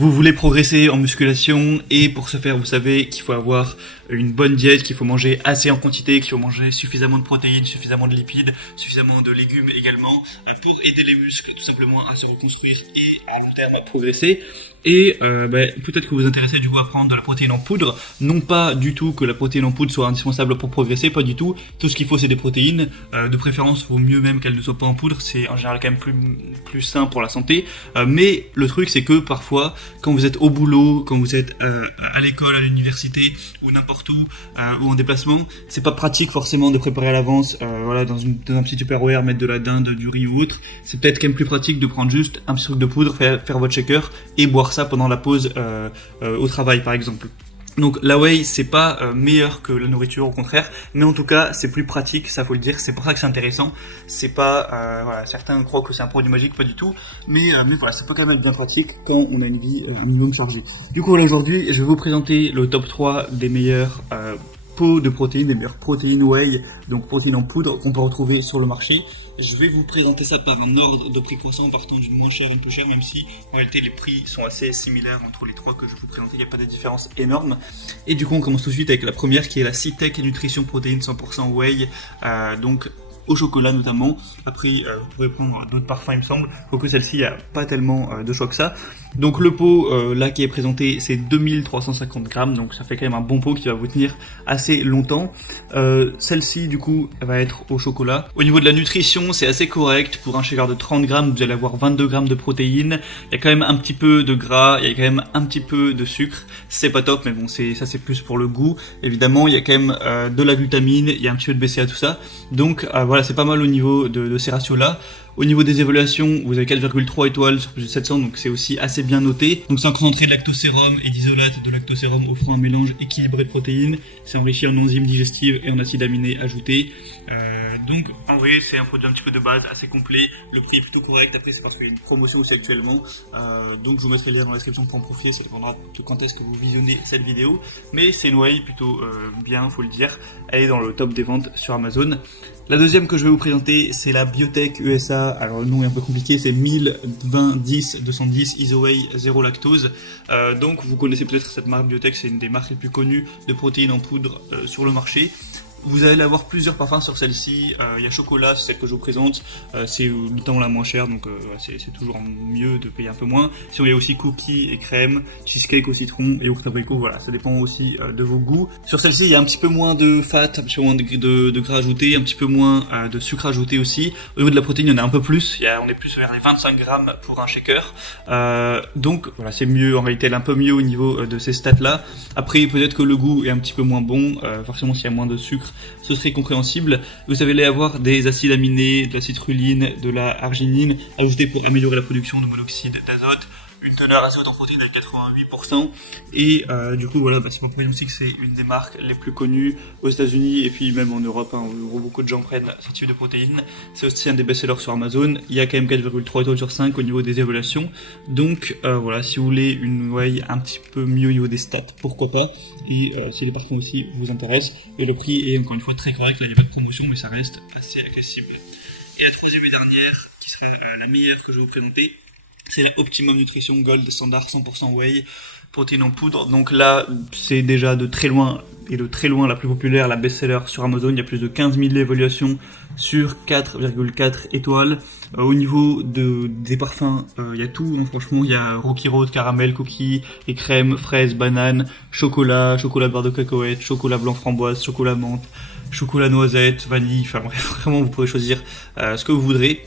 Vous voulez progresser en musculation et pour ce faire, vous savez qu'il faut avoir une bonne diète, qu'il faut manger assez en quantité, qu'il faut manger suffisamment de protéines, suffisamment de lipides, suffisamment de légumes également pour aider les muscles tout simplement à se reconstruire et à long terme à progresser. Et peut-être que vous vous intéressez du coup à prendre de la protéine en poudre. Non pas du tout que la protéine en poudre soit indispensable pour progresser, pas du tout. Tout ce qu'il faut c'est des protéines. De préférence, vaut mieux même qu'elles ne soient pas en poudre. C'est en général quand même plus sain pour la santé. Mais le truc c'est que parfois, quand vous êtes au boulot, quand vous êtes à l'école, à l'université ou n'importe où ou en déplacement, c'est pas pratique forcément de préparer à l'avance. Voilà, dans un petit Tupperware, mettre de la dinde, du riz ou autre. C'est peut-être quand même plus pratique de prendre juste un petit truc de poudre, faire votre shaker et boire ça pendant la pause au travail par exemple. Donc la whey c'est pas meilleur que la nourriture, au contraire, mais en tout cas c'est plus pratique, ça faut le dire, c'est pour ça que c'est intéressant. C'est pas voilà, certains croient que c'est un produit magique, pas du tout, mais voilà, ça peut quand même être bien pratique quand on a une vie un minimum chargée. Du coup voilà, aujourd'hui je vais vous présenter le top 3 des meilleurs pots de protéines, des meilleures protéines whey, donc protéines en poudre qu'on peut retrouver sur le marché. Je vais vous présenter ça par un ordre de prix croissant, partant d'une moins chère à une plus chère, même si en réalité les prix sont assez similaires entre les trois que je vais vous présenter, il n'y a pas de différence énorme. Et du coup on commence tout de suite avec la première qui est la Citec Nutrition Protéines 100% Whey, donc au chocolat notamment. Après vous pouvez prendre d'autres parfums il me semble, quoique celle-ci il n'y a pas tellement de choix que ça. Donc le pot là qui est présenté c'est 2350 grammes, donc ça fait quand même un bon pot qui va vous tenir assez longtemps. Celle-ci du coup elle va être au chocolat. Au niveau de la nutrition c'est assez correct, pour un shaker de 30 grammes vous allez avoir 22 grammes de protéines, il y a quand même un petit peu de gras, il y a quand même un petit peu de sucre, c'est pas top mais bon ça c'est plus pour le goût. Évidemment il y a quand même de la glutamine, il y a un petit peu de BCA tout ça, donc voilà c'est pas mal au niveau de ces ratios là. Au niveau des évaluations, vous avez 4,3 étoiles sur plus de 700, donc c'est aussi assez bien noté. Donc c'est concentré de lactosérum et d'isolate de lactosérum offrant un mélange équilibré de protéines. C'est enrichi en enzymes digestives et en acides aminés ajoutés. Donc en vrai c'est un produit un petit peu de base, assez complet. Le prix est plutôt correct, après c'est parce qu'il y a une promotion aussi actuellement. Donc je vous mettrai le lien dans la description pour en profiter, ça dépendra de quand est-ce que vous visionnez cette vidéo. Mais c'est une whey plutôt bien, faut le dire. Elle est dans le top des ventes sur Amazon. La deuxième que je vais vous présenter, c'est la Biotech USA. Alors le nom est un peu compliqué, c'est 1020-10-210 IsoWhey 0 lactose. Donc vous connaissez peut-être cette marque Biotech, c'est une des marques les plus connues de protéines en poudre sur le marché. Vous allez avoir plusieurs parfums sur celle-ci, il y a chocolat, c'est celle que je vous présente, c'est notamment la moins chère, donc c'est toujours mieux de payer un peu moins. Sinon il y a aussi cookies et crème, cheesecake au citron et yaourt abricot, voilà, ça dépend aussi de vos goûts. Sur celle-ci il y a un petit peu moins de fat, un petit peu moins de gras ajouté, un petit peu moins de sucre ajouté aussi. Au niveau de la protéine il y en a un peu plus, on est plus vers les 25 grammes pour un shaker, donc voilà c'est mieux, en réalité elle est un peu mieux au niveau de ces stats là. Après peut-être que le goût est un petit peu moins bon, forcément s'il y a moins de sucre ce serait compréhensible. Vous allez avoir des acides aminés, de la citrulline, de la arginine ajoutés pour améliorer la production de monoxyde d'azote, une teneur assez haute en protéines avec 88%, et du coup voilà, c'est pour aussi que c'est une des marques les plus connues aux États-Unis et puis même en Europe, où beaucoup de gens prennent ce type de protéines. C'est aussi un des best-sellers sur Amazon, il y a quand même 4,3 étoiles sur 5 au niveau des évaluations, donc voilà, si vous voulez une whey un petit peu mieux au niveau des stats, pourquoi pas, et si les parfums aussi vous intéressent, et le prix est encore une fois très correct, là il n'y a pas de promotion mais ça reste assez accessible. Et la troisième et dernière, qui sera la meilleure que je vais vous présenter, c'est la Optimum Nutrition Gold Standard 100% Whey, protéines en poudre. Donc là, c'est déjà de très loin la plus populaire, la best-seller sur Amazon. Il y a plus de 15 000 évaluations sur 4,4 étoiles. Au niveau des parfums, il y a tout, hein, franchement. Il y a Rocky Road, caramel, cookies et crème, fraises, bananes, chocolat beurre de cacahuète, chocolat blanc framboise, chocolat menthe, chocolat noisette, vanille. Enfin bref, vraiment, vous pourrez choisir ce que vous voudrez.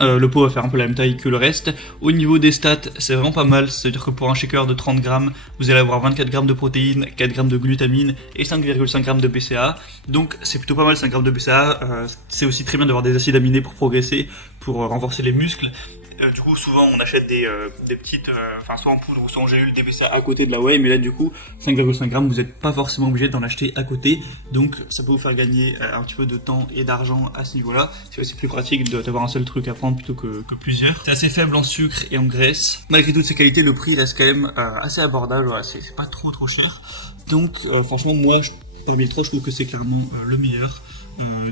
Le pot va faire un peu la même taille que le reste. Au niveau des stats, c'est vraiment pas mal, c'est-à-dire que pour un shaker de 30 grammes, vous allez avoir 24 grammes de protéines, 4 grammes de glutamine et 5,5 grammes de BCA. Donc c'est plutôt pas mal, 5 grammes de BCA. C'est aussi très bien d'avoir des acides aminés pour progresser, pour renforcer les muscles. Du coup souvent on achète des petites, soit en poudre ou soit en gélule des BCA à côté de la whey, mais là du coup 5,5 grammes vous n'êtes pas forcément obligé d'en acheter à côté, donc ça peut vous faire gagner un petit peu de temps et d'argent à ce niveau là. C'est aussi plus pratique d'avoir un seul truc à prendre plutôt que plusieurs. C'est assez faible en sucre et en graisse, malgré toutes ces qualités le prix reste quand même assez abordable, voilà, c'est pas trop cher, donc franchement moi parmi les trois je trouve que c'est clairement le meilleur.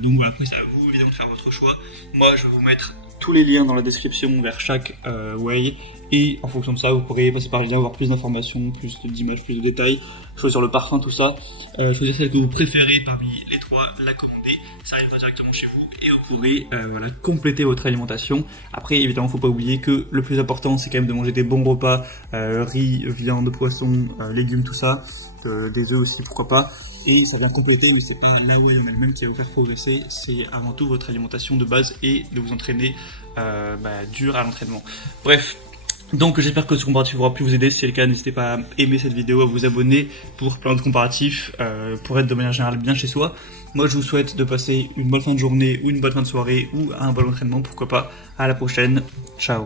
Donc voilà, après c'est à vous évidemment de faire votre choix. Moi je vais vous mettre tous les liens dans la description vers chaque way, et en fonction de ça vous pourrez passer par le lien, avoir plus d'informations, plus d'images, plus de détails, choisir le parfum, tout ça, choisir celle que vous préférez parmi les trois, la commander, ça arrivera directement chez vous et vous pourrez voilà, compléter votre alimentation. Après évidemment faut pas oublier que le plus important c'est quand même de manger des bons repas, riz, viande, poisson, légumes, tout ça, des œufs aussi pourquoi pas. Et ça vient compléter, mais c'est pas la way en elle-même qui va vous faire progresser, c'est avant tout votre alimentation de base et de vous entraîner dur à l'entraînement. Bref, donc j'espère que ce comparatif aura pu vous aider. Si c'est le cas, n'hésitez pas à aimer cette vidéo, à vous abonner pour plein de comparatifs, pour être de manière générale bien chez soi. Moi je vous souhaite de passer une bonne fin de journée ou une bonne fin de soirée ou un bon entraînement, pourquoi pas. À la prochaine, ciao.